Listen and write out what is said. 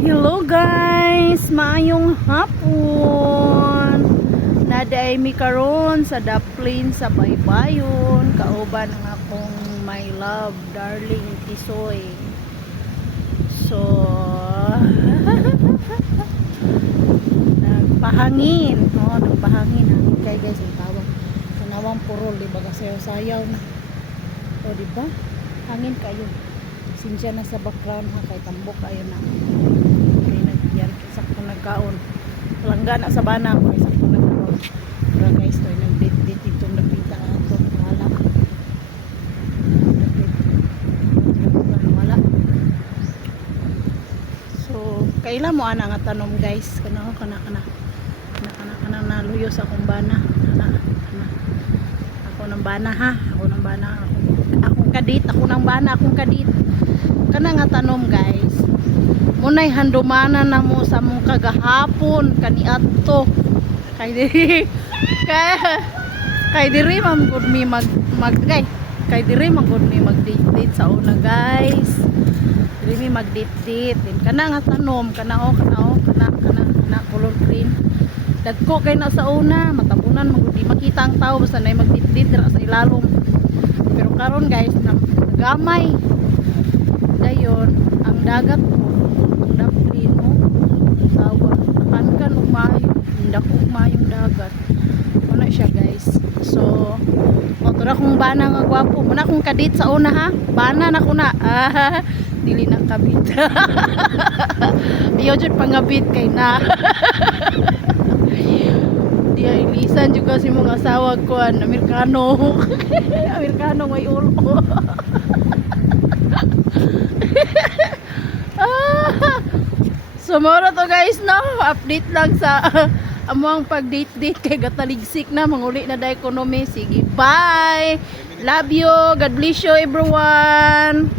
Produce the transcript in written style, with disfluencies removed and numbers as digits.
Hello guys, maayong hapon. Naday mi karon sa Daplin sa Baybayon, kauban ng akong my love, darling Tisoy. So, nagpahangin, nagpahangin kay guys ang tawag. Kanawang purol, di ba sayaw-sayaw na. O di ba? Hangin kayo. Sinsya na sa background ha, kay tambok kayo na. Kaya nagyan, sakto nagkaon. Langga na sa bana ko, sakto nagkaon. Pero guys, to nagdit-dit itong napita ato. Wala. So, kaila mo ana nga tanom guys. Kana naluyo sa akong bana. Ako ng bana ha. Akong kadit, ako ng bana, akong kadit. Kana nga tanom guys, munay handumana na mo sa mong kagahapon kaniadto kay diri man gud mi kay diri man gud mi mag-date sa una guys. Diri mi mag-date kana nga tanom kana color green dagko kay na sa una matabunan man gud di makita ang tao basta nay mag-date sa ilalom. Pero karon guys nagamay dayon ang dagat mo ang Daplin mo tawa nakankan umayo dako umayong dagat muna siya guys. So motor akong bana nga gwapo muna akong kadit sa una ha, bana na ko na dili na kabit iyo jud pangabit kay na dia ilisan juga si mong asawa ko Amerikano Amerikano may ulo so mura to guys no, update lang sa among pag-date kay gataligsik na manguli na da ekonomi. Sige, bye, love you, God bless you everyone.